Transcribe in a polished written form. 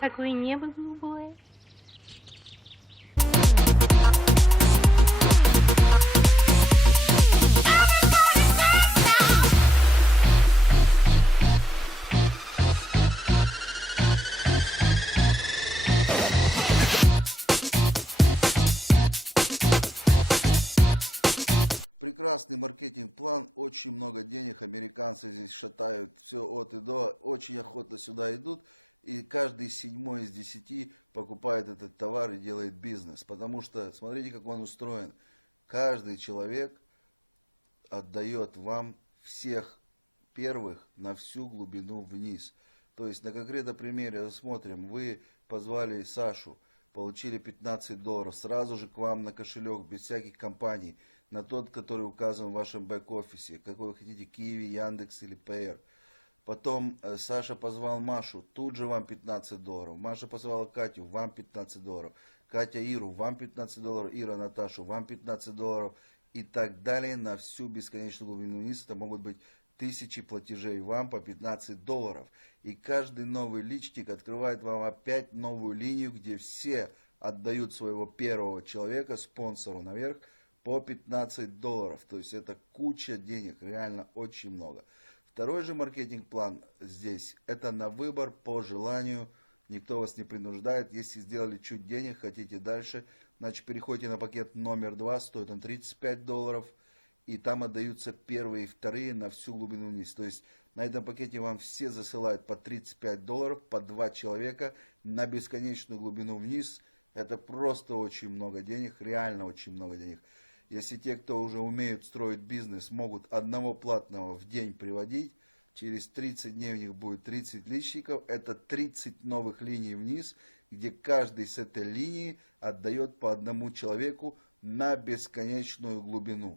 Какое небо голубое. Прекрасный маркетинг-план, очень много денег, американцы здесь шатают все от и до, очень охотно сюда идут, и каждый 7 из 10 покупает этот товар и делает бизнес, потому что, смотрите, как он устроен, каждый человек отдает вам всех первых на всю глубину вниз. То есть на конкретном примере рассмотрим, вы позвали Сашу, получили $15, сразу же к вам на кошелек, без всяких компаний, на тот, который указан в вашем бэк-офисе, какой вы хотите, Киви, Яндекс или Payer. Потом Саша позвал Машу, тут же вам $15. Маша позвала Катю, вам $15. Катя Иру, вам $15. Ира Наташу, вам $15. И так далее на всю бесконечную глубину вниз. Это могут быть тысячи платежей вам по $15. И каждый новый личник открывает вам опять новую линию, где все отдают своего первого человека, спонсору наверх, по $15. То есть это куча денег, реально очень много. Второй же маркетинг-план здесь, это на выбор, по желанию, никто вас не принуждает. Если сделали чуть денег, хотите дальше, значит переходите на пакет номер 2, стоит он $35, и там отдаются первые и вторые на всю глубину вниз. То есть на этом пакете вам все засылают по $35, по 2 человека на бесконечную глубину вниз. Это просто очень много денег, реально очень много денег. Если те, кто уже умеют строить бизнес, могут одного платного в день приводить, через 30 дней у них будет 30 личников, это 30 новых линий вниз, где каждый с этой линии отдает по одному человеку на бесконечную глубину.